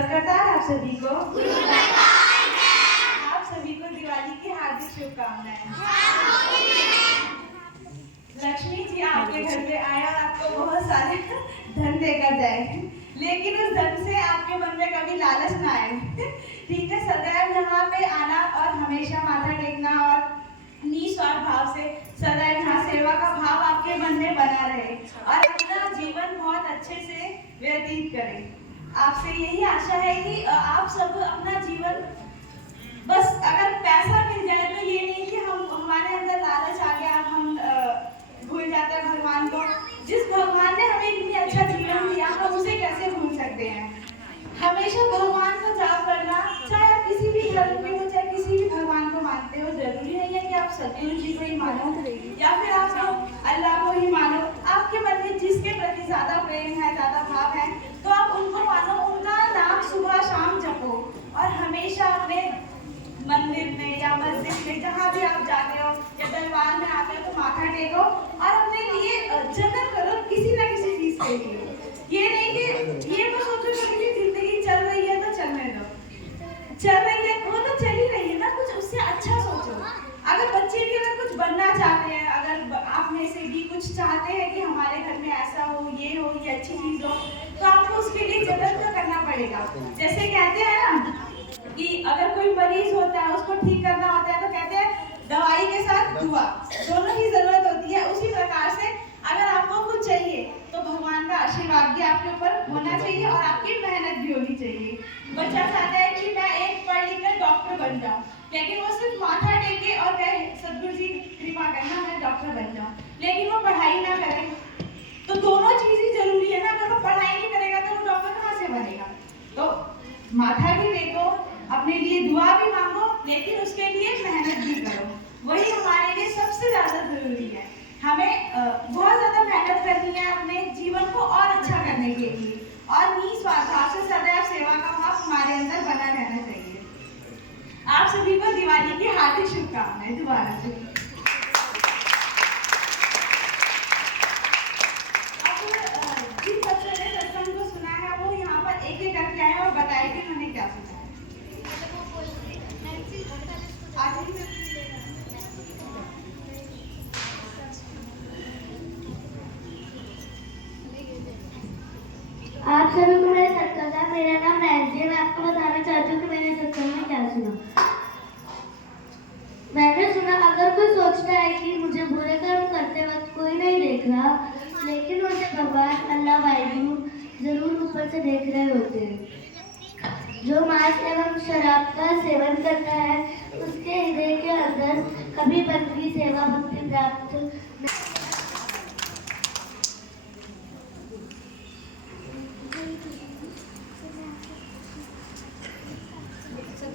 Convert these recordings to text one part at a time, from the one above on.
नमस्कार आप सभी को। आप सभी को दिवाली की हार्दिक शुभकामनाएं। लक्ष्मी जी आपके घर पे आए और आपको बहुत सारे धन देकर जाए, लेकिन उस धन से आपके मन में कभी लालच ना आए। ठीक है, सदैव यहाँ पे आना और हमेशा माथा टेकना और निस्वार्थ भाव से सदैव यहाँ सेवा का भाव आपके मन में बना रहे और अपना जीवन बहुत अच्छे से व्यतीत करें। आपसे यही आशा है कि आप सब अपना जीवन, बस अगर पैसा मिल जाए तो ये नहीं कि हमारे अंदर लालच आ गया, हम भूल जाते हैं भगवान को। जिस भगवान ने हमें इतनी अच्छा जीवन दिया, हम उसे कैसे भूल सकते हैं। हमेशा भगवान का जाप करना, चाहे आप किसी भी धर्म में हो, चाहे किसी भी भगवान को मानते हो, जरूरी नहीं है कि आप सतगुरु जी को ही मानो या फिर आप अल्लाह को ही मानो। आपके मन में जिसके प्रति ज्यादा प्रेम है, ज्यादा भाव है, तो आप उनको मानो, उनका नाम सुबह शाम जपो और हमेशा अपने मंदिर में या मस्जिद में जहाँ भी आप जाते हो या दरबार में आते हो तो माथा टेको और अपने लिए जतन करो किसी ना किसी चीज के लिए। ये नहीं कि ये तो सोचो कि जिंदगी चल रही है तो चलने दो, चल रही है वो तो चल ही रही है ना, कुछ उससे अच्छा सोचो। अगर बच्चे भी अगर कुछ बनना चाहते हैं, अगर आप में से भी कुछ चाहते हैं कि हमारे घर में ऐसा हो, ये अच्छी चीज हो, तो आपको उसके लिए जतन तो करना पड़ेगा। जैसे कहते हैं ना कि अगर कोई मरीज होता है, उसको ठीक करना होता है, तो कहते हैं दवाई के साथ दुआ, दोनों की जरूरत होती है। उसी प्रकार से अगर आपको कुछ चाहिए तो भगवान का आशीर्वाद भी आपके ऊपर होना चाहिए और आपकी मेहनत भी होनी चाहिए। बच्चा चाहता है कि मैं एक पढ़ लिख कर डॉक्टर बन जाऊं, लेकिन वो सिर्फ माथा टेके और कहे सदगुरु जी कृपा करना मैं डॉक्टर बन जाऊं, लेकिन वो पढ़ाई ना करे, तो दोनों चीज ही जरूरी है ना। अगर वो पढ़ाई नहीं करेगा तो वो डॉक्टर कहाँ से बनेगा। तो माथा भी टेको, अपने लिए दुआ भी मांगो, लेकिन उसके लिए मेहनत भी करो। वही हमारे लिए सबसे ज्यादा जरूरी है। हमें बहुत ज्यादा मेहनत करनी है अपने जीवन को और अच्छा करने के लिए, और निस्वार्थ भाव से सदैव सेवा का भाव हमारे अंदर बना रहना चाहिए। आप सभी को दिवाली की हार्दिक शुभकामनाएं दोबारा से। जिस बच्चे ने सत्संग को सुना है वो यहाँ पर एक एक करके आए और बताए कि उन्होंने क्या सुना है। आप सभी को मेरा सत्संग, मेरा नाम नैन्सी है। मैं आपको बताना चाहती हूँ कि मैंने सत्संग में क्या सुना। मैंने सुना, अगर कोई सोचता है कि मुझे बुरे कर्म करते वक्त कोई नहीं देख रहा, लेकिन उसे भगवान अल्लाह वाहिगुरु जरूर ऊपर से देख रहे होते हैं। जो मांस एवं शराब का सेवन करता है, उसके हृदय के अंदर कभी बन की सेवा भक्ति प्राप्त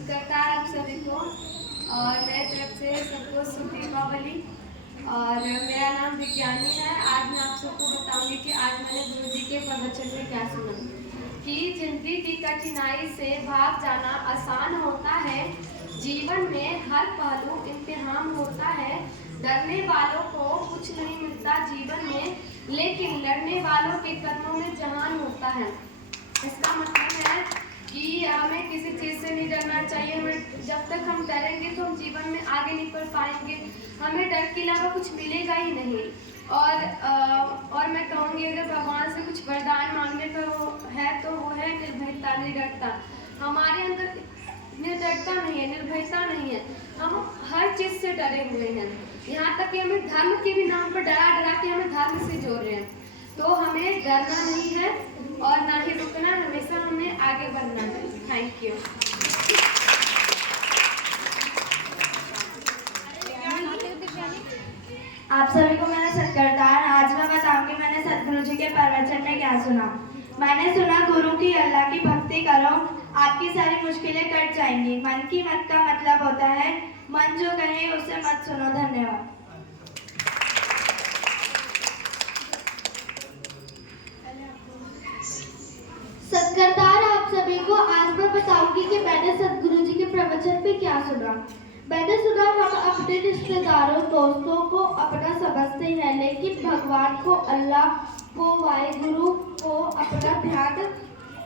सत्कार आप सभी को और मेरे तरफ से सबको शुभ दीपावली। और मेरा नाम विज्ञानी है। आज मैं आप सबको बताऊंगी कि आज मैंने गुरु जी के प्रवचन में क्या सुना कि जिंदगी की कठिनाई से भाग जाना आसान होता है। जीवन में हर पहलू इम्तिहान होता है। डरने वालों को कुछ नहीं मिलता जीवन में, लेकिन लड़ने वालों के कदमों में जहान होता है। इसका मतलब है कि हमें किसी चीज़ से नहीं डरना चाहिए। हमें जब तक हम डरेंगे तो हम जीवन में आगे नहीं बढ़ पाएंगे। हमें डर के अलावा कुछ मिलेगा ही नहीं। और मैं कहूँगी अगर भगवान से कुछ वरदान मांगने का है तो वो है निर्भयता, निडरता। हमारे अंदर निर्डरता नहीं है, निर्भयता नहीं है। हम हर चीज़ से डरे हुए हैं, यहाँ तक कि हमें धर्म के भी नाम पर डरा के हमें धर्म से जोड़ रहे हैं। तो हमें डरना नहीं है और ना ही रुकना, हमेशा हमें आगे बढ़ना है। Thank you. आप सभी को मेरा सत्कार। आज मैं बताऊंगी मैंने सतगुरु जी के प्रवचन में क्या सुना। मैंने सुना, गुरु की अल्लाह की भक्ति करो, आपकी सारी मुश्किलें कट जाएंगी। मन की मत का मतलब होता है मन जो कहे उसे मत सुनो। धन्यवाद। सत्कर्तार आप सभी को आज मैं बताऊंगी कि मैंने सतगुरु जी के प्रवचन पे क्या सुना। मैंने सुना, हम अपने रिश्तेदारों दोस्तों को अपना समझते हैं, लेकिन भगवान को, अल्लाह को, वाहिगुरु को अपना ध्यान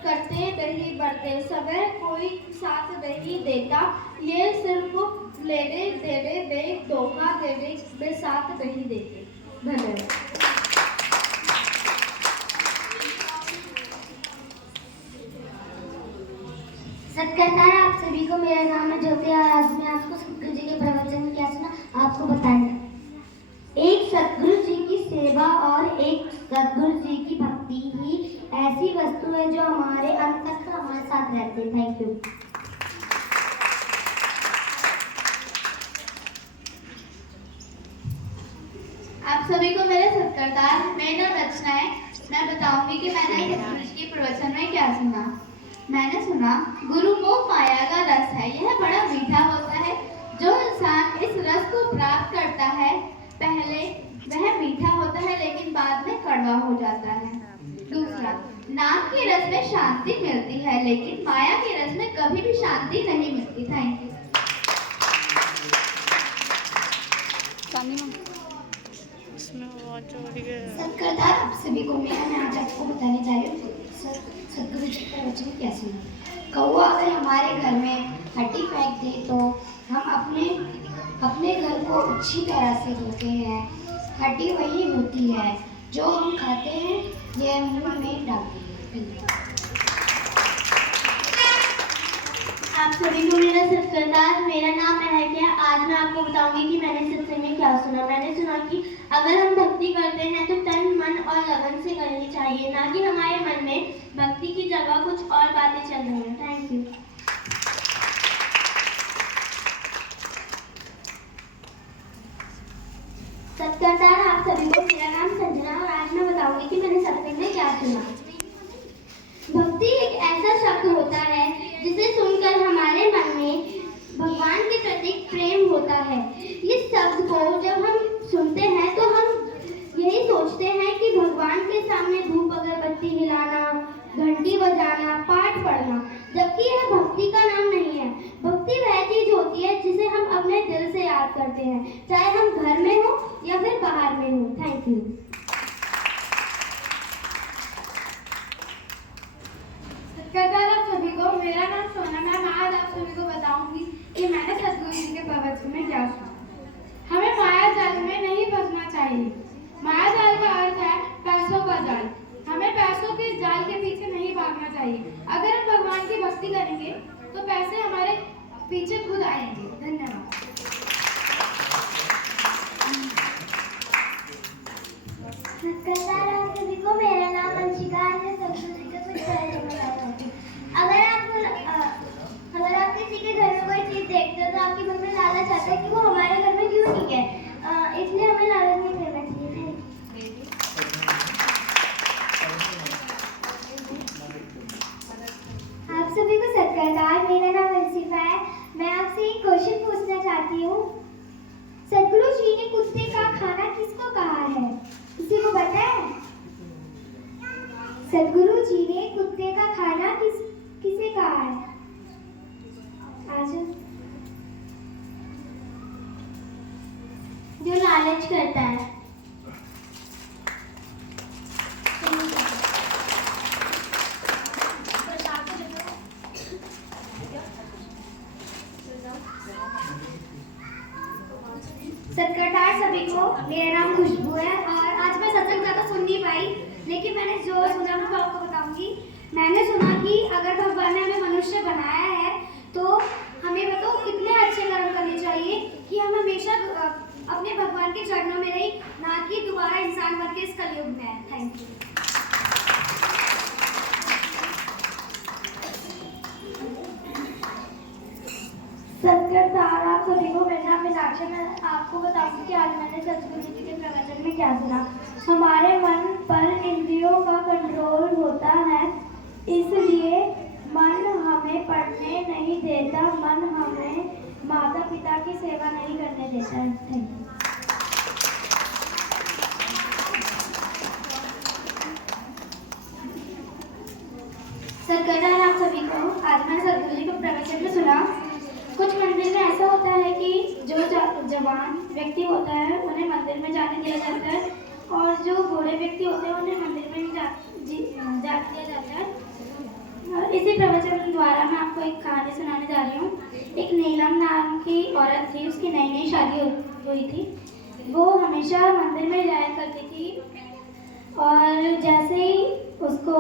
करते नहीं बढ़ते, समय कोई साथ नहीं देता, ये सिर्फ लेने देने में, धोखा देने में साथ नहीं देते। धन्यवाद। सत्कर्तार आप सभी को, मेरा नाम है ज्योति और आज मैं आपको सतगुरु जी के प्रवचन में क्या सुना आपको बताएंगे। एक सतगुरु जी की सेवा और एक सतगुरु जी की भक्ति ही ऐसी वस्तु है जो हमारे अंत तक हमारे साथ रहते हैं। Thank you. आप सभी को मेरे सत्कर्तार, मेरा नाम रचना है। मैं बताऊंगी कि मैंने सतगुरु जी के प्रवचन में क्या सुना। मैंने सुना, गुरु मोह माया का रस है, यह बड़ा मीठा होता है। जो इंसान इस रस को प्राप्त करता है, पहले वह मीठा होता है लेकिन बाद में कड़वा हो जाता है। दूसरा, नाम के रस में शांति मिलती है लेकिन माया के रस में कभी भी शांति नहीं मिलती। Thank you. सत्कर्तार आप सभी को, मैं आज आपको बताने जा रही हूँ सतगुरु जी का प्रवचन क्या सुना। कौवा अगर हमारे घर में हड्डी फेंक दे तो हम अपने घर को अच्छी तरह से धोते हैं। हड्डी वही होती है जो हम खाते हैं, यह मुंह में डालते हैं। आप सभी को मेरा सत्कर्तार, मेरा नाम महक है। आज मैं आपको बताऊंगी कि मैंने सत्संग में क्या सुना। मैंने सुना कि अगर हम भक्ति करते हैं तो तन मन और लगन से करनी चाहिए, ना कि हमारे मन में भक्ति की जगह कुछ और बातें चल रही हैं। Thank you. सत्कर्तार आप सभी को, मेरा नाम संजना और आज मैं बताऊंगी कि मैंने सत्संग में क्या सुना। भक्ति एक ऐसा शब्द होता है जिसे सुनकर हमारे मन में भगवान के प्रति प्रेम होता है। इस शब्द को जब हम सुनते हैं तो हम यही सोचते हैं कि भगवान के सामने धूप अगरबत्ती हिलाना, घंटी बजाना, पाठ पढ़ना, जबकि यह भक्ति का नाम नहीं है। भक्ति वह चीज होती है जिसे हम अपने दिल से याद करते हैं, चाहे हम घर में हो या फिर बाहर में हो। Thank you. सत्कर्तार आप सभी को, मेरा नाम सोना। मैं आज आप सभी को बताऊंगी कि मैंने सतगुरु जी के प्रवचन में क्या सुना। हमें माया जाल में नहीं फंसना चाहिए। माया जाल का अर्थ है पैसों का जाल। हमें पैसों के जाल के पीछे नहीं भागना चाहिए। अगर हम भगवान की भक्ति करेंगे तो पैसे हमारे पीछे खुद आएंगे। धन्यवाद। सत्कर्तार आप सभी को, मेरा नाम अंशिका है। मैं सतगुरु जी का कुछ कहना चाहती हूँ। अगर आप किसी के घर में कोई चीज देखते हो तो आपके मन में लालच आता है कि वो हमारे घर में क्यों ठीक है, इसलिए हमें लालच नहीं करना चाहिए। आप सभी को सत्कर्तार, मेरा नाम अंशिका है। मैं आपसे एक क्वेश्चन पूछना चाहती हूँ। सतगुरु जी ने कुत्ते का खाना किसको कहा है, किसी को पता है? सतगुरु जी ने कुत्ते का खाना किसे कहा है? आज जो लालच करता है। सत्कर्तार सभी को, मेरा नाम खुशबू है और आज मैं सत्संग ज़्यादा सुन नहीं पाई, लेकिन मैंने जो सुना मैं आपको बताऊंगी। मैंने सुना कि अगर भगवान ने हमें मनुष्य बनाया है तो हमें बताओ कितने अच्छे कर्म करने चाहिए कि हम हमेशा अपने भगवान के चरणों में रही, ना कि दोबारा इंसान बन के इस कलयुग में आए। Thank you. सत्कर्तार आप सभी को, मेरा नाम मीनाक्षी। मैं आपको बताऊंगी कि आज मैंने सतगुरु जी के प्रवचन में क्या सुना। हमारे मन पर इंद्रियों का कंट्रोल होता है, इसलिए मन हमें पढ़ने नहीं देता, मन हमें माता पिता की सेवा नहीं करने देता है। Thank you. सत्कर्तार आप सभी को, आज मैं सतगुरु जी को प्रवचन में सुना। कुछ मंदिर में ऐसा होता है कि जो जवान व्यक्ति होता है उन्हें मंदिर में जाने दिया जाता है और जो बूढ़े व्यक्ति होते हैं उन्हें मंदिर में जाने दिया जाता है। इसी प्रवचन द्वारा मैं आपको एक कहानी सुनाने जा रही हूँ। एक नीलम नाम की औरत थी, उसकी नई नई शादी हुई थी। वो हमेशा मंदिर में जाया करती थी और जैसे ही उसको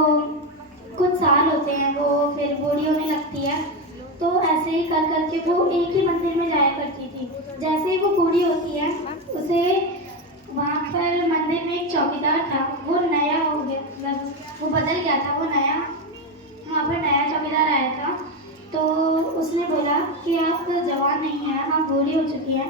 कुछ साल होते हैं वो फिर बूढ़ी होने लगती है, तो ऐसे ही कर करके वो एक ही मंदिर में जाया करती थी। जैसे ही वो बूढ़ी होती है, उसे वहाँ पर मंदिर में एक चौकीदार था, वो नया हो गया, वो बदल गया था, वो नया वहाँ पर नया चौकीदार आया था। तो उसने बोला कि आप जवान नहीं हैं, आप बूढ़ी हो चुकी हैं,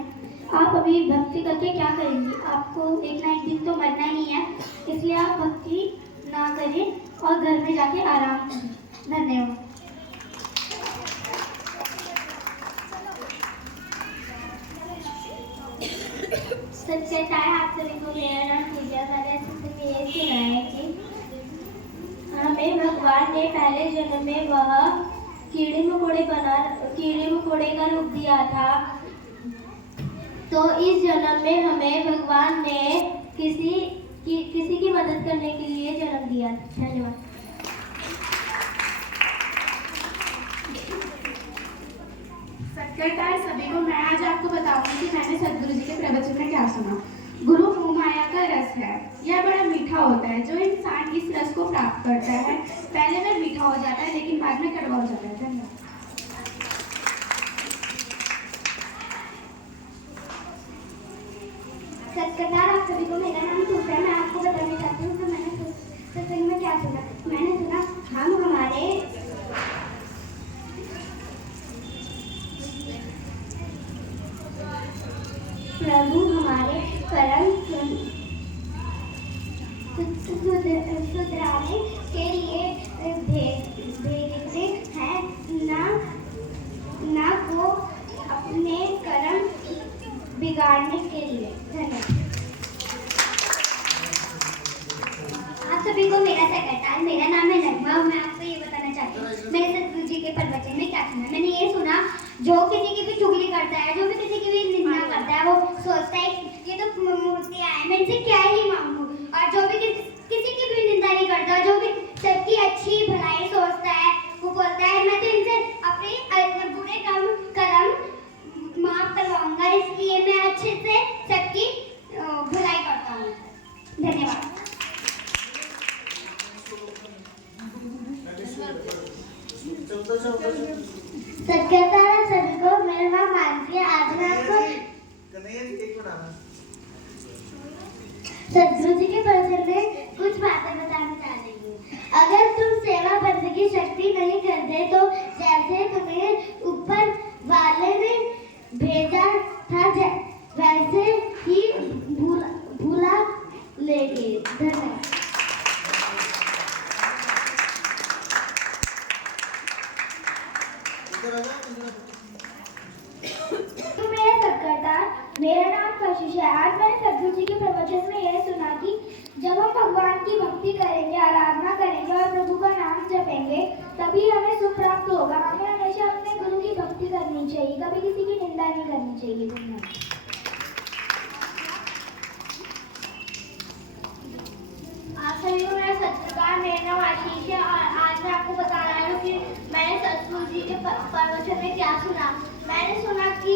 आप अभी भक्ति करके क्या करेंगी, आपको एक ना एक दिन तो मरना ही है, इसलिए आप भक्ति ना करें और घर में जाके आराम करें। धन्यवाद। सत्य आप सभी को मेरा नाम पूजा ये सुना है कि हमें भगवान ने पहले जन्म में वह कीड़े मकोड़े का रूप दिया था, तो इस जन्म में हमें भगवान ने किसी की मदद करने के लिए जन्म दिया। धन्यवाद। सत्कर्ता सभी को मैं आज आपको बताऊंगी कि मैंने सदगुरु जी के प्रवचन में क्या सुना। गुरु मोह माया का रस है, यह बड़ा मीठा होता है। जो इंसान इस रस को प्राप्त करता है, पहले वह मीठा हो जाता है लेकिन बाद में कड़वा हो जाता है। धन्यवाद। सत्कर्ता आप सभी को मेरा नाम पूजा है। मैं आपको बताना चाहती हूँ कि मैंने सत्संग में क्या सुना। मैंने सुना हम हमारे प्रभु हमारे कर्म सुधराने के लिए भेजते हैं, ना वो अपने कर्म बिगाड़ने के लिए। धन्यवाद। आप सभी को मेरा सत्कार। मेरा नाम है नगमा और मैं आपको ये बताना चाहती हूँ मैंने सतगुरु जी के प्रवचन में क्या सुना। मैंने ये सुना, जो किसी की भी चुगली करता है, जो भी किसी की भी निंदा करता है, वो सोचता है ये तो मूर्तियाँ हैं, मैं इनसे क्या ही मांगू। और जो भी किसी की भी निंदा नहीं करता, जो भी सबकी अच्छी भलाई सोचता है, वो बोलता है मैं तो इनसे अपने बुरे कर्म माफ करवाऊंगा, इसलिए मैं अच्छे से सबकी भलाई करता हूँ। धन्यवाद। सत्कर्ता सभी को मेरा नाम मानसी है। आज मैं आपको सतगुरु जी के प्रवचन में कुछ बातें बताना चाह रही हूँ। अगर तुम सेवा बंदगी शक्ति नहीं करते तो जैसे तुम्हें ऊपर वाले ने भेजा था वैसे ही भूला लेंगे। धन्यवाद। मेरा नाम कशिश है। आज मैंने सतगुरु जी के प्रवचन में यह सुना कि जब हम भगवान की भक्ति करेंगे, आराधना करेंगे और प्रभु का नाम जपेंगे, तभी हमें सुख प्राप्त होगा। हमें हमेशा अपने गुरु की भक्ति करनी चाहिए, कभी किसी की निंदा नहीं करनी चाहिए। धन्यवाद। आप सभी को मेरा सत्कार। मेरा नाम आशीष है और आज मैं आपको बता रहा हूँ कि मैंने सतगुरु जी के प्रवचन में क्या सुना। मैंने सुना कि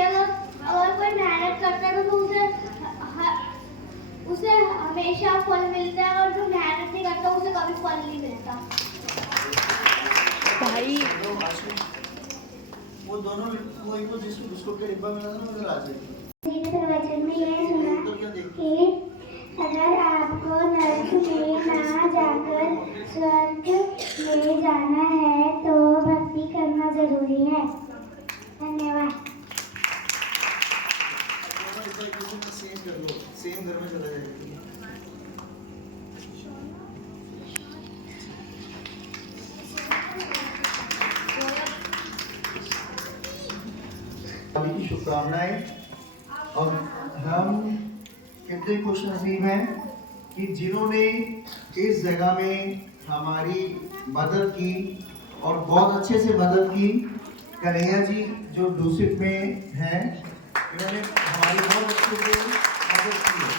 अगर कोई मेहनत करता है तो उसे हमेशा फल मिलता है, और जो मेहनत नहीं करता उसे कभी फल नहीं मिलता। भाई वो दोनों वो एक जिसको के डिब्बा मिला था उधर आ जाएगी। प्रवचन में यह सुना कि अगर आपको नरक में ना जाकर स्वर्ग में जाना है तो भक्ति करना जरूरी है। धन्यवाद। सेम कर लो, सेम घर में चला जाएगा। की शुभकामनाएं। और हम कितने खुश नसीब हैं कि जिन्होंने इस जगह में हमारी मदद की और बहुत अच्छे से मदद की। कन्हैया जी जो दूसित में हैं, इन्होंने हमारी बहुत अच्छे से मदद की है,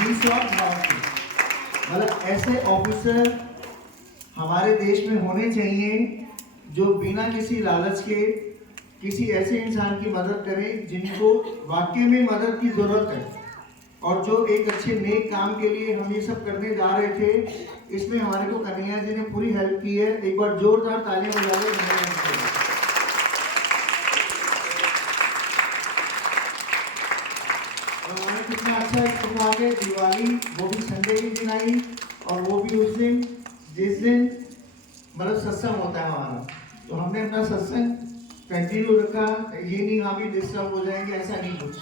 निस्वार्थ भाव से। मतलब ऐसे ऑफिसर हमारे देश में होने चाहिए जो बिना किसी लालच के किसी ऐसे इंसान की मदद करें जिनको वाकई में मदद की ज़रूरत है, और जो एक अच्छे नेक काम के लिए हम ये सब करने जा रहे थे, इसमें हमारे को कन्हैया जी ने पूरी हेल्प की है। एक बार जोरदार तालियां बजा दें कन्हैया जी को। और हमारे कितना अच्छा इत्तेफाक है, दिवाली वो भी संडे के दिन आई, और वो भी उस दिन जिस दिन मतलब सत्संग होता है हमारा, तो हमने अपना सत्संग कंटिन्यू रखा। ये नहीं हाँ भी डिस्टर्ब हो जाएंगे, ऐसा नहीं कुछ।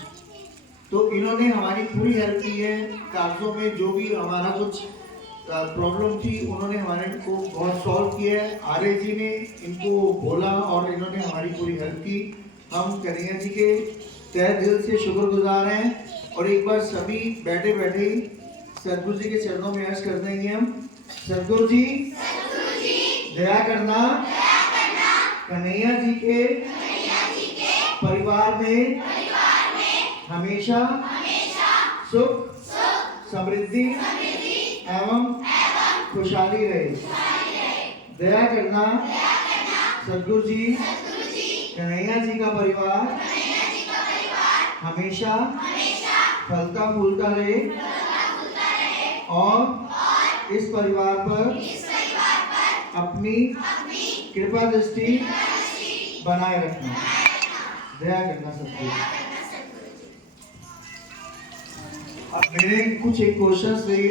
तो इन्होंने हमारी पूरी हेल्प की है, कागजों में जो भी हमारा कुछ प्रॉब्लम थी उन्होंने हमारे को बहुत सॉल्व किया है। आर्य जी ने इनको बोला और इन्होंने हमारी पूरी हेल्प की। हम कन्हैया जी के तहे दिल से शुक्रगुजार हैं। और एक बार सभी बैठे बैठे ही सदगुरु जी के चरणों में अर्ज कर देंगे हम। सदगुरु जी दया करना, कन्हैया जी के परिवार में हमेशा सुख समृद्धि एवं खुशहाली रहे। दया करना सदगुरु जी कन्हैया जी का परिवार हमेशा फलता फूलता रहे, और इस परिवार पर अपनी कृपा दृष्टि बनाए रखना। दया करना सदगुरु। अब मेरे कुछ एक क्वेश्चन थे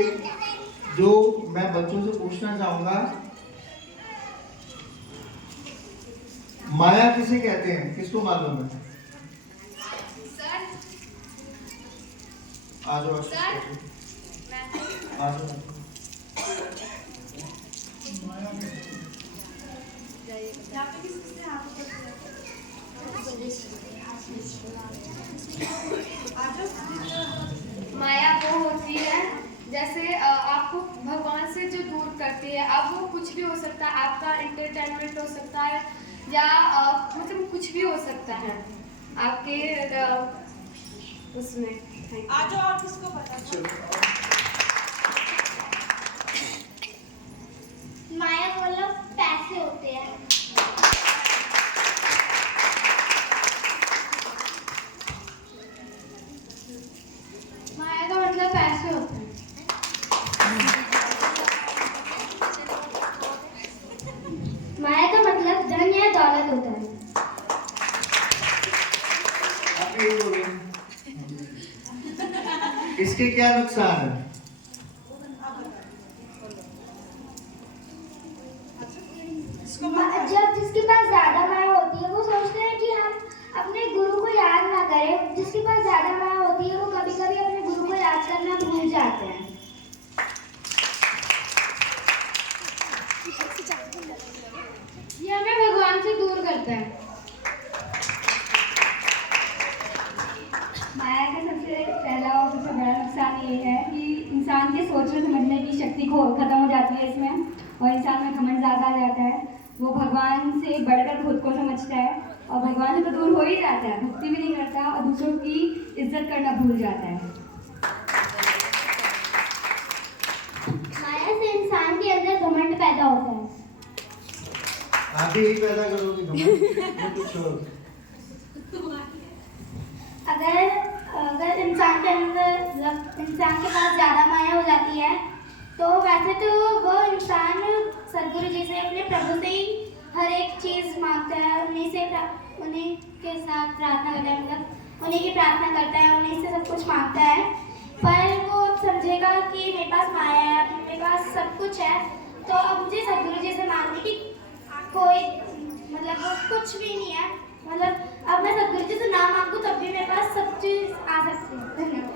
जो मैं बच्चों से पूछना चाहूंगा। माया किसे कहते हैं, किसको मालूम है? आ जाओ आ जाओ। माया वो होती है जैसे आपको भगवान से जो दूर करती है। अब वो कुछ भी हो सकता है, आपका एंटरटेनमेंट हो सकता है, या मतलब कुछ भी हो सकता है आपके उसमें। आज और किसको पता? माया मतलब पैसे होते हैं। माया का मतलब पैसे होते हैं। माया का मतलब धन या दौलत होता है। आप ये बोलिए, इसके क्या नुकसान है? जब जिसके पास ज्यादा माया होती है वो सोचते हैं कि हम अपने गुरु को याद ना करें। जिसके पास ज्यादा माया होती है वो कभी कभी अपने गुरु को याद करना भूल जाते हैं। ये हमें भगवान से दूर करता है। माया का सबसे पहला और सबसे बड़ा नुकसान ये है कि इंसान के सोचने समझने की शक्ति को खत्म हो जाती है इसमें, और इंसान में घमंड ज़्यादा आ जाता है। वो भगवान से बढ़कर खुद को समझता है, और भगवान से तो दूर हो ही जाता है, भक्ति भी नहीं करता और दूसरों की इज्जत करना भूल जाता है। माया से इंसान के अंदर घमंड पैदा होता है। आप भी यही पैदा करोगे घमंड? कुछ और? अगर इंसान के पास ज़्यादा माया हो जाती है तो वैसे तो वो इंसान सदगुरु जी से अपने प्रभु से ही हर एक चीज़ मांगता है, उन्हीं के साथ प्रार्थना करता है, मतलब उन्हीं की प्रार्थना करता है, उन्हीं से सब कुछ मांगता है। पर वो अब समझेगा कि मेरे पास माया है, मेरे पास सब कुछ है, तो अब मुझे सदगुरु जी से मांगने की कोई मतलब कुछ भी नहीं है। मतलब अब मैं सदगुरु जी से ना मांगू तब भी मेरे पास सब चीज़ आ सकती है। धन्यवाद।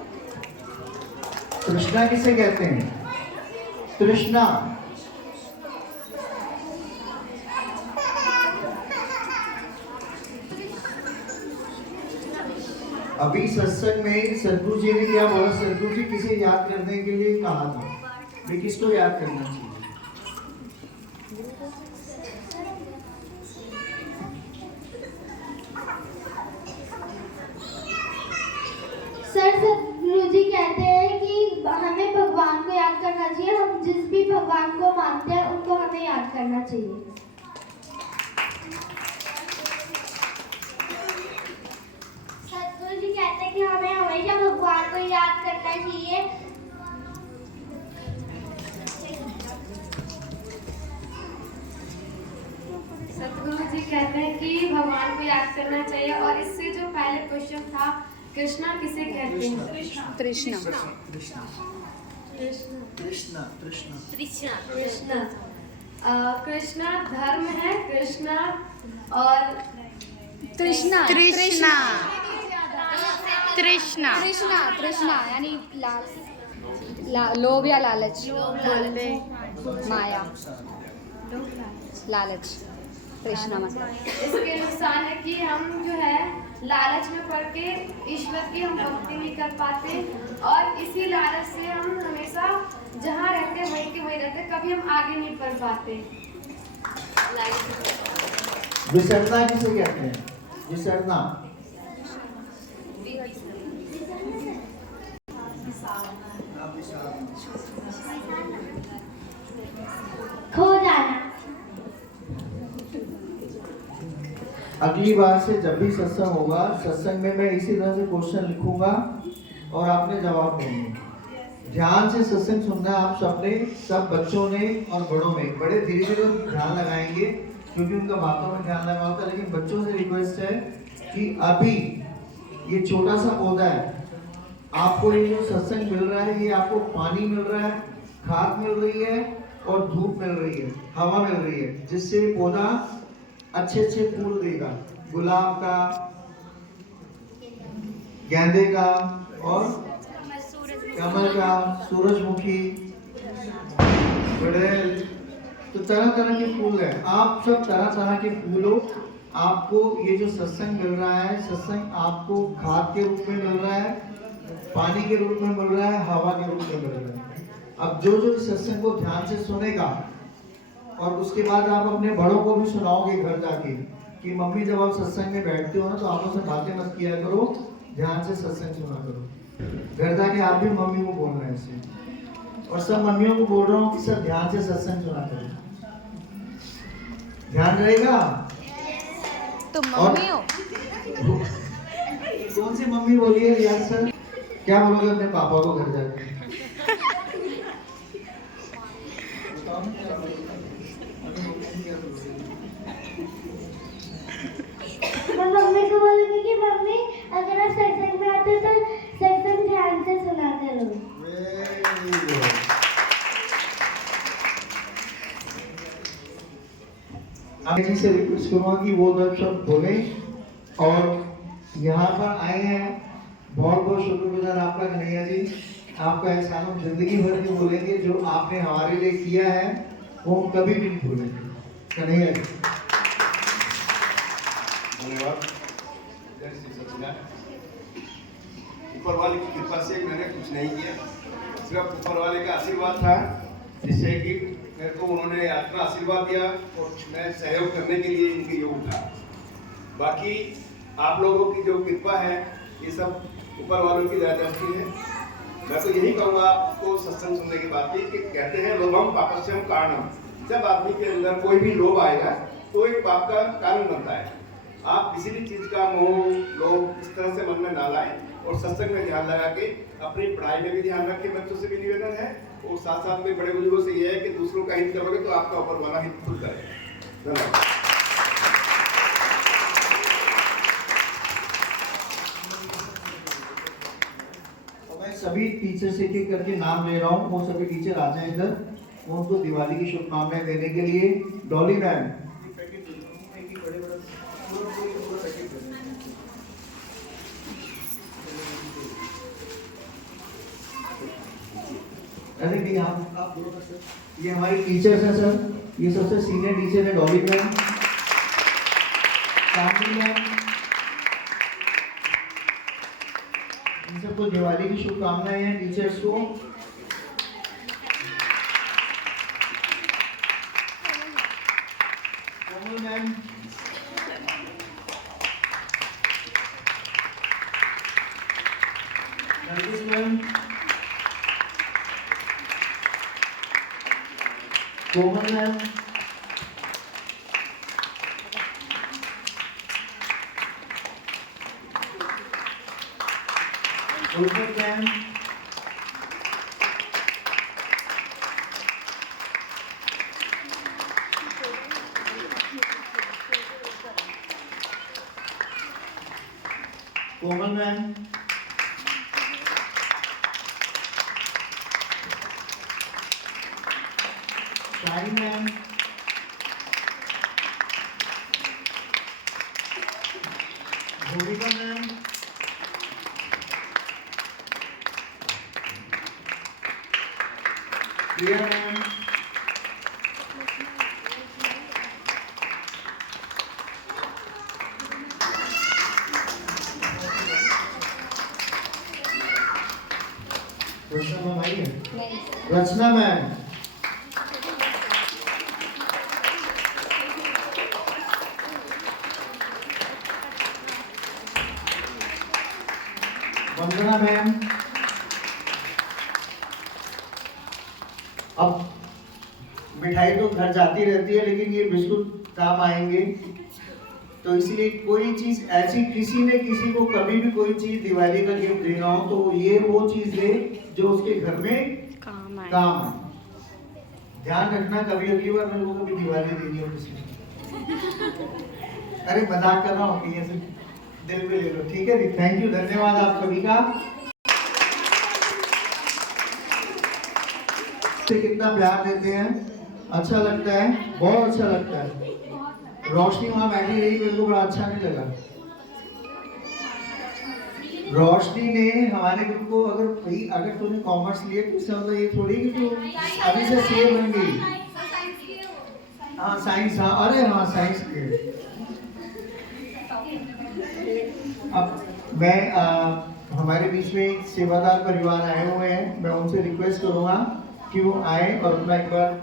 तृष्णा किसे कहते हैं? तृष्णा अभी सत्संग में सदगुरु जी ने क्या बोला? सदगुरु जी किसे याद करने के लिए कहा था, वे किसको याद करना चाहिए? सर सदगुरु जी कहते हैं कि हमें भगवान को याद करना चाहिए। हम जिस भी भगवान को मानते हैं उनको हमें याद करना चाहिए। सतगुरु जी कहते हैं कि हमें हमेशा भगवान को याद करना चाहिए। सतगुरु जी कहते हैं कि भगवान को याद करना चाहिए। और इससे जो पहले क्वेश्चन था, कृष्णा किसे कहते हैं? तृष्णा कृष्णा धर्म है, कृष्णा और तृष्णा तृष्णा तृष्णा तृष्णा तृष्णा यानी लोभ या लालच, माया, लालच, तृष्णा मतलब। इसके नुकसान है कि हम जो है लालच में पड़ के ईश्वर की हम भक्ति नहीं कर पाते, और इसी लालच से हम हमेशा जहाँ रहते हैं वहीं के वहीं रहते, कभी हम आगे नहीं बढ़ पाते। विसरना किसे कहते हैं? विसरना खो जाना। अगली बार से जब भी सत्संग होगा, सत्संग में मैं इसी तरह से क्वेश्चन लिखूंगा और आपने जवाब देंगे। ध्यान से सत्संग सुनना आप सबने, सब बच्चों ने और बड़ों में। बड़े धीरे धीरे ध्यान लगाएंगे क्योंकि उनका बातों में ध्यान लगा होता है, लेकिन बच्चों से रिक्वेस्ट है कि अभी ये छोटा सा पौधा है, आपको ये जो सत्संग मिल रहा है, ये आपको पानी मिल रहा है, खाद मिल रही है और धूप मिल रही है, हवा मिल रही है, जिससे पौधा अच्छे अच्छे फूल देगा। गुलाब का, गेंदे का और कमल का, सूरजमुखी, गुड़हल, तो तरह तरह के फूल है। आप सब तरह तरह के फूलों, आपको ये जो सत्संग मिल रहा है, सत्संग आपको खाद के रूप में मिल रहा है, पानी के रूप में मिल रहा है, हवा के रूप में मिल रहा है। अब जो जो इस सत्संग को ध्यान से सुनेगा, और उसके बाद आप अपने बड़ों को भी सुनाओगे घर जाके कि मम्मी जब आप सत्संग में बैठते हो ना, तो आपस में बातें मत किया करो, ध्यान से सत्संग सुना करो। घर जाके आप भी मम्मी को बोलना है ऐसे, और सब मम्मियों को बोल रहा हूँ कि सब ध्यान से सत्संग सुना करो। ध्यान रहेगा? तो मम्मी हो। कौन सी मम्मी बोलिए रियाज सर? क्या बोलोगे अपने पापा को घर जाके? मैं मम्मी को बोलूंगी कि मम्मी अगर आप सत्संग में आते तो सत्संग ध्यान से सुनाते रहो। जी से रिक्वेस्ट करूंगा कि वो दो शब्द बोले, और यहाँ पर आए हैं, बहुत बहुत शुक्रगुजार आपका कन्हैया जी। आपका एहसान हम जिंदगी भर नहीं भूलेंगे, जो आपने हमारे लिए किया है वो हम कभी भी नहीं भूलेंगे। कन्हैया जी धन्यवाद। जय श्री सच्चिदानंद। ऊपर वाले की कृपा से मैंने कुछ नहीं किया, सिर्फ ऊपर वाले का आशीर्वाद था, जिससे कि मेरे को उन्होंने इतना आशीर्वाद दिया और मैं सहयोग करने के लिए इनके योग उठा। बाकी आप लोगों की जो कृपा है, ये सब ऊपर वालों की दयादृष्टि है। मैं तो यही कहूँगा आपको सत्संग सुनने के बाद भी कि कहते हैं लोभम पापस्यम कारणम। जब आदमी के अंदर कोई भी लोभ आएगा तो एक पाप का कारण बनता है। आप किसी भी चीज का मोह लोभ इस तरह से मन में ना लाएं, और सत्संग में ध्यान लगा के अपनी पढ़ाई में भी ध्यान रखें। बच्चों से भी निवेदन है, और साथ साथ में बड़े बुजुर्गों से यह है कि दूसरों का हित करोगे तो आपका ऊपर वाला हित खुद करेगा। धन्यवाद। मैं सभी टीचर से एक करके नाम ले रहा हूँ, वो सभी टीचर आ जाए इधर, उनको दिवाली की शुभकामनाएं देने के लिए। डॉली मैम, अरे नहीं आप बोलो सर। ये हमारी टीचर्स हैं सर, ये सबसे सीनियर टीचर है डॉली मैम, चांदनी मैम। इन सबको दिवाली की शुभकामनाएं हैं टीचर्स को। Komal ma'am, Nargis ma'am, Komal ma'am, Ulfat ma'am, Komal ma'am, Shahi ma'am, Bhumika ma'am, Priya ma'am, Rachna ma'am आई है? Rachna ma'am, Vandana ma'am. अब मिठाई तो घर जाती रहती है, लेकिन ये बिस्कुट काम आएंगे, तो इसलिए कोई चीज ऐसी किसी ने किसी को कभी भी कोई चीज दिवाली का गिफ्ट देना हो तो ये वो चीज दे जो उसके घर में काम आए। ध्यान रखना, कभी अगली बार मेरे को कभी दिवाली देनी हो किसी को, अरे मजाक कर रहा हूँ, ये सिर्फ दिल पे ले लो, ठीक है जी। थैंक यू, धन्यवाद आप सभी का। कितना प्यार देते हैं, अच्छा लगता है, बहुत अच्छा लगता है। रोशनी वहां बैठी रही, मेरे को बड़ा अच्छा नहीं लगा। रोशनी ने हमारे ग्रुप को, अगर तूने कॉमर्स लिए तो इसका मतलब ये थोड़ी कि तू अभी से सीए बन गई। हाँ साइंस, हाँ अरे हाँ साइंस के। अब मैं हमारे बीच में सेवादार परिवार आए हुए हैं, मैं उनसे रिक्वेस्ट करूंगा कि वो आए और अपना एक बार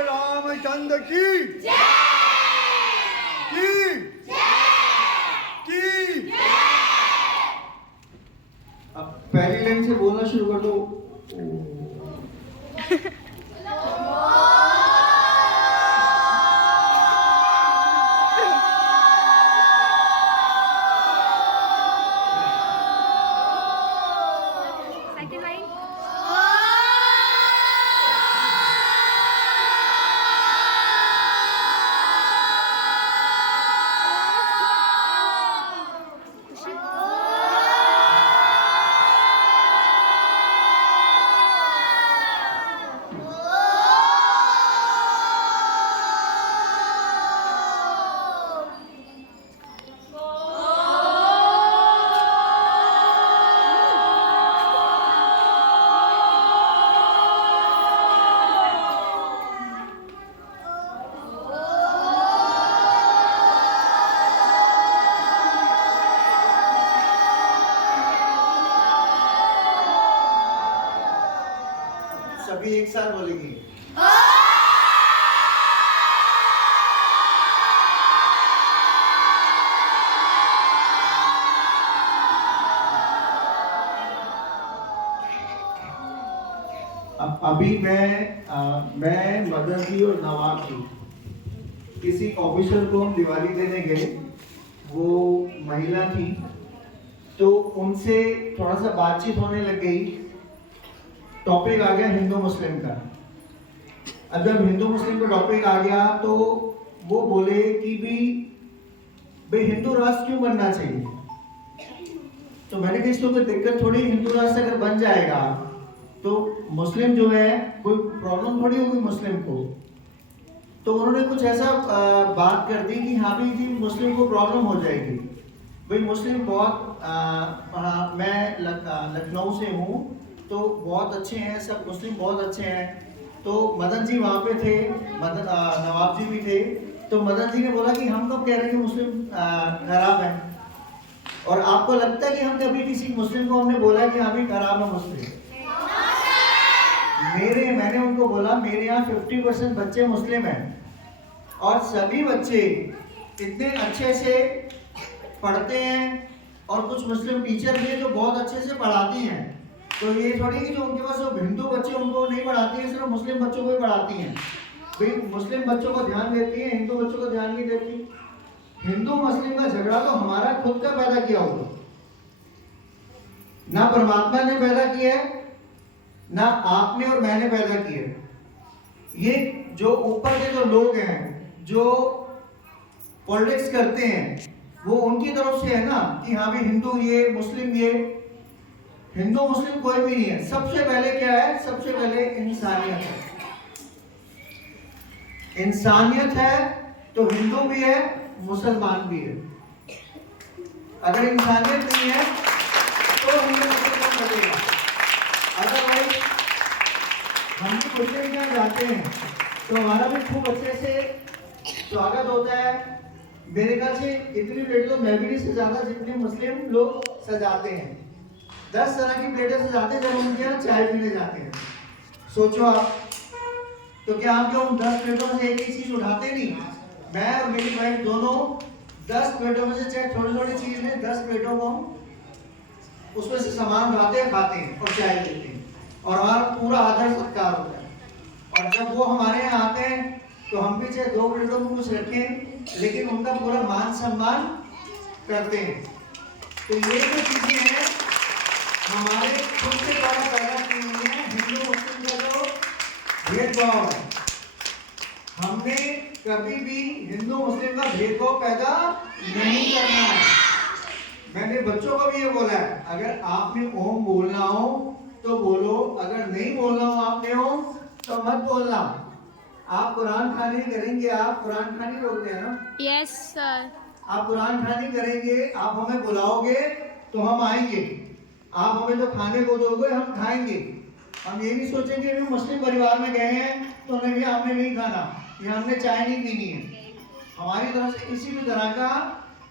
रामचंद्र की अब पहली लाइन से बोलना शुरू कर दो। सभी एक साथ बोलेंगे। अब अभी मैं मदन जी और नवाब जी किसी ऑफिसर को हम दिवाली देने गए, वो महिला थी, तो उनसे थोड़ा सा बातचीत होने लग गई। टॉपिक आ गया हिंदू मुस्लिम का। अब जब हिंदू मुस्लिम का टॉपिक आ गया तो वो बोले कि भाई हिंदू राष्ट्र क्यों बनना चाहिए। तो मैंने कहा इसको कोई दिक्कत थोड़ी, हिंदू राष्ट्र अगर बन जाएगा तो मुस्लिम जो है कोई प्रॉब्लम थोड़ी होगी मुस्लिम को। तो उन्होंने कुछ ऐसा बात कर दी कि हाँ भाई जी मुस्लिम को प्रॉब्लम हो जाएगी। भाई मुस्लिम बहुत मैं लखनऊ से हूँ, तो बहुत अच्छे हैं सब, मुस्लिम बहुत अच्छे हैं। तो मदन जी वहाँ पे थे, नवाब जी भी थे। तो मदन जी ने बोला कि हम कब कह रहे हैं कि मुस्लिम खराब है, और आपको लगता है कि हम कभी किसी मुस्लिम को हमने बोला है कि हाँ भी खराब है मुस्लिम। मैंने उनको बोला मेरे यहाँ 50% बच्चे मुस्लिम हैं और सभी बच्चे इतने अच्छे से पढ़ते हैं, और कुछ मुस्लिम टीचर भी हैं जो बहुत अच्छे से पढ़ाती हैं। तो ये थोड़ी कि जो उनके पास जो हिंदू बच्चे उनको नहीं पढ़ाती हैं, सिर्फ मुस्लिम बच्चों को ही पढ़ाती हैं। भाई मुस्लिम बच्चों को ध्यान देती है, हिंदू बच्चों को ध्यान नहीं देती। हिंदू मुस्लिम का झगड़ा तो हमारा खुद का पैदा किया हुआ, ना परमात्मा ने पैदा किया है, ना आपने और मैंने पैदा किया है। ये जो ऊपर के जो लोग हैं जो पॉलिटिक्स करते हैं वो उनकी तरफ से है ना कि हाँ भी हिंदू ये मुस्लिम ये। हिंदू मुस्लिम कोई भी नहीं है। सबसे पहले क्या है? सबसे पहले इंसानियत है। इंसानियत है तो हिंदू भी है, मुसलमान भी है। अगर इंसानियत नहीं है तो हिंदू मुसलमान बनेगा। अदरवाइज हम भी कुछ भी जहाँ जाते हैं तो हमारा भी खूब अच्छे से स्वागत होता है। मेरे ख्याल से इतनी प्लेटें तो मैं भी नहीं सजाता जितने मुस्लिम लोग सजाते हैं। 10 तरह की प्लेटें सजाते हैं जब उनके यहाँ चाय पीने जाते हैं। सोचो आप, तो क्या हम क्यों 10 प्लेटों में से एक ही चीज उठाते नहीं? मैं और मेरी वाइफ दोनों 10 प्लेटों में से चाहे थोड़ी थोड़ी चीज में 10 प्लेटों को उसमें से सामान उठाते हैं, खाते हैं और चाय पीते हैं और हमारा पूरा आदर सत्कार होता है। और जब वो हमारे यहाँ आते हैं तो हम भी चाहे 2 प्लेटों में कुछ रखें लेकिन उनका पूरा मान सम्मान करते हैं। तो ये जो चीजें हैं हमारे खुद से द्वारा पैदा की हुई है। हिंदू मुस्लिम का जो भेदभाव है, हमने कभी भी हिंदू मुस्लिम का भेदभाव पैदा नहीं करना है। मैंने बच्चों को भी ये बोला है, अगर आपने ओम बोलना हो तो बोलो, अगर नहीं बोलना हो आपने ओम तो मत बोलना। आप कुरान खानी करेंगे, आप कुरान खानी बोलते हैं ना? Yes sir. आप कुरान खानी करेंगे, आप हमें बुलाओगे तो हम आएंगे। आप हमें जो खाने को दोगे हम खाएंगे। हम ये नहीं सोचेंगे कि मुस्लिम परिवार में गए हैं तो नहीं हमने नहीं खाना या हमने चाय नहीं पीनी है। हमारी तरफ से किसी भी तरह का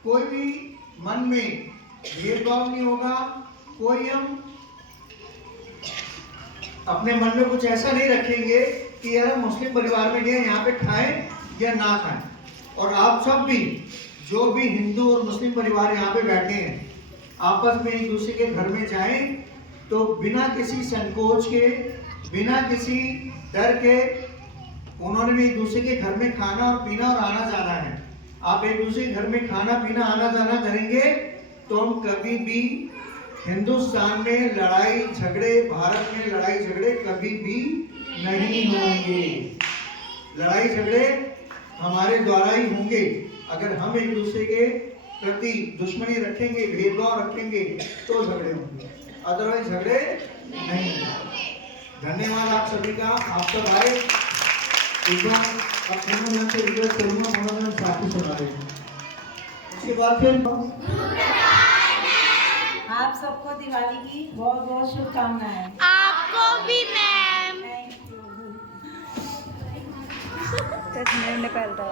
कोई भी मन में भेदभाव नहीं होगा। कोई हम अपने मन में कुछ ऐसा नहीं रखेंगे कि यार मुस्लिम परिवार में गए यहाँ पे खाएं या ना खाएं। और आप सब भी जो भी हिंदू और मुस्लिम परिवार यहाँ पे बैठे हैं आपस में एक दूसरे के घर में जाएं तो बिना किसी संकोच के, बिना किसी डर के, उन्होंने भी एक दूसरे के घर में खाना और पीना और आना जाना है। आप एक दूसरे के घर में खाना पीना आना जाना करेंगे तो हम कभी भी हिंदुस्तान में लड़ाई झगड़े, भारत में लड़ाई झगड़े कभी भी नहीं होंगे। लड़ाई झगड़े हमारे द्वारा ही होंगे अगर हम एक दूसरे के प्रति दुश्मनी रखेंगे, भेदभाव रखेंगे तो झगड़े होंगे, अदरवाइज झगड़े नहीं होंगे। धन्यवाद आप सभी का। आप सब आए। एक बार अपने से रिक्वेस्ट करूंगा, मनोरंजन साथी सुना रहे हैं। उसके बाद फिर आप सबको दिवाली की बहुत बहुत शुभकामनाएं। आपको भी मैम। निकलता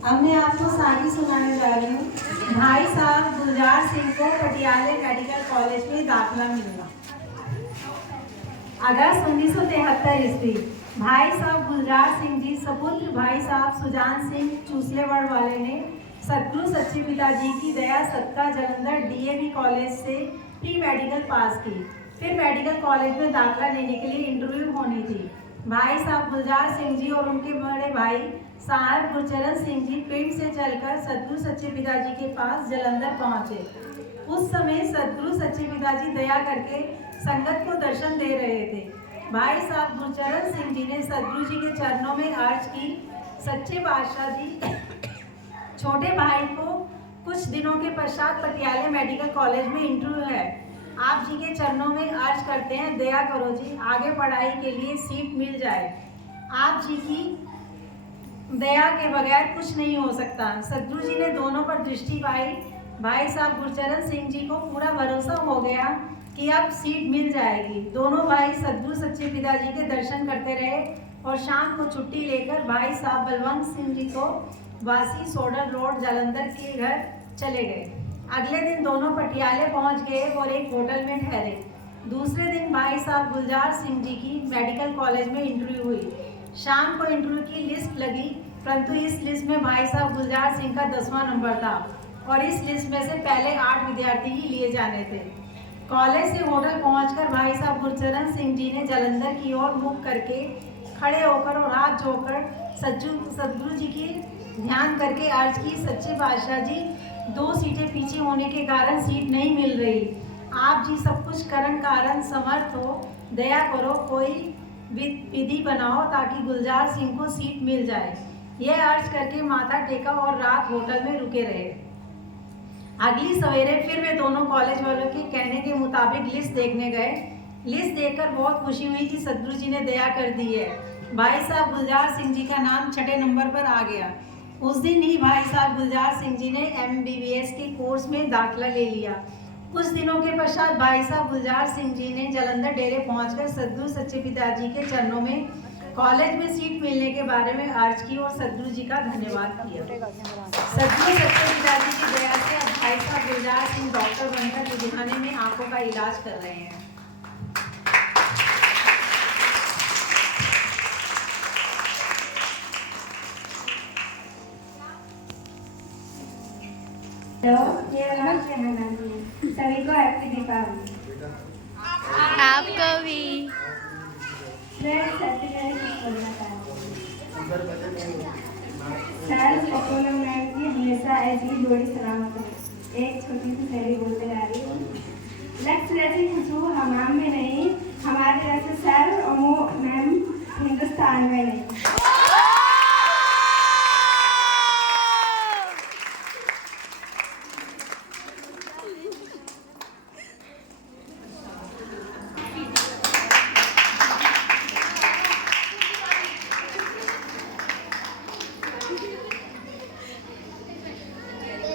अब मैं आपको शादी सुनाने जा रही हूँ। भाई साहब गुलजार सिंह को पटियाला मेडिकल कॉलेज में दाखिला मिला। अगस्त 1973 ईस्वी। भाई साहब गुलजार सिंह जी सपुत्र भाई साहब सुजान सिंह चूसलेवड़ वाले ने सतगुरु सच्चे पिताजी की दया सत्ता जलंधर डीएवी कॉलेज से प्री मेडिकल पास की। फिर मेडिकल कॉलेज में दाखिला लेने के लिए इंटरव्यू होनी थी। भाई साहब गुलजार सिंह जी और उनके बड़े भाई साहब गुरचरण सिंह जी पिंड से चलकर सतगुरु सच्चे पिताजी के पास जलंधर पहुंचे। उस समय सतगुरु सच्चे पिताजी दया करके संगत को दर्शन दे रहे थे। भाई साहब गुरचरण सिंह जी ने सतगुरु जी के चरणों में अर्ज की, सच्चे बादशाह जी, छोटे भाई को कुछ दिनों के पश्चात पटियाला मेडिकल कॉलेज में इंटरव्यू है। आप जी के चरणों में अर्ज करते हैं, दया करो जी, आगे पढ़ाई के लिए सीट मिल जाए। आप जी की दया के बगैर कुछ नहीं हो सकता। सतगुरु जी ने दोनों पर दृष्टि पाई। भाई साहब गुरचरण सिंह जी को पूरा भरोसा हो गया कि अब सीट मिल जाएगी। दोनों भाई सतगुरु सच्चे पिताजी के दर्शन करते रहे और शाम को छुट्टी लेकर भाई साहब बलवंत सिंह जी को वासी सोडर रोड जालंधर के घर चले गए। अगले दिन दोनों पटियाले पहुंच गए और एक होटल में ठहरे। दूसरे दिन भाई साहब गुलजार सिंह जी की मेडिकल कॉलेज में इंटरव्यू हुई। शाम को इंटरव्यू की लिस्ट लगी, परंतु इस लिस्ट में भाई साहब गुलजार सिंह का 10वां नंबर था और इस लिस्ट में से पहले 8 विद्यार्थी ही लिए जाने थे। कॉलेज से होटल पहुंचकर भाई साहब गुरचरण सिंह जी ने जालंधर की ओर मुख करके खड़े होकर और हाथ जोड़कर सदगुरु जी की ध्यान करके अर्ज की, सच्चे बादशाह जी, 2 सीटें पीछे होने के कारण सीट नहीं मिल रही। आप जी सब कुछ करण कारण समर्थ हो, दया करो, कोई विधि बनाओ ताकि गुलजार सिंह को सीट मिल जाए। यह अर्ज करके माथा टेका और रात होटल में रुके रहे। अगली सवेरे फिर वे दोनों कॉलेज वालों के कहने के मुताबिक लिस्ट देखने गए। लिस्ट देखकर बहुत खुशी हुई कि सदगुरु जी ने दया कर दी है। भाई साहब गुलजार सिंह जी का नाम 6ठे नंबर पर आ गया। उस दिन ही भाई साहब गुलजार सिंह जी ने MBBS के कोर्स में दाखिला ले लिया। कुछ दिनों के पश्चात भाई साहब गुलजार सिंह जी ने जालंधर डेरे पहुंचकर सदगुरु सच्चे पिताजी के चरणों में कॉलेज में सीट मिलने के बारे में अर्ज की और सदगुरु जी का धन्यवाद किया। सदगुरु सच्चे पिताजी की दया से अब भाई साहब गुलजार सिंह डॉक्टर बनकर लुधियाने में आंखों का इलाज कर रहे हैं। हेलो, मेरा नाम रेहाना है। सभी को हैप्पी दीपावली। आपको भी। मैं सबसे पहले कुछ बोलना चाहती हूँ। सर अपोलो मैम की हमेशा ऐसी ही जोड़ी सलामत हो। एक छोटी सी शैली बोलते जा रही हूँ। लक्ष्य जैसी खुशबू हमाम में नहीं, हमारे जैसे सर और वो मैम हिंदुस्तान में नहीं।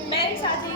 मेरे साथी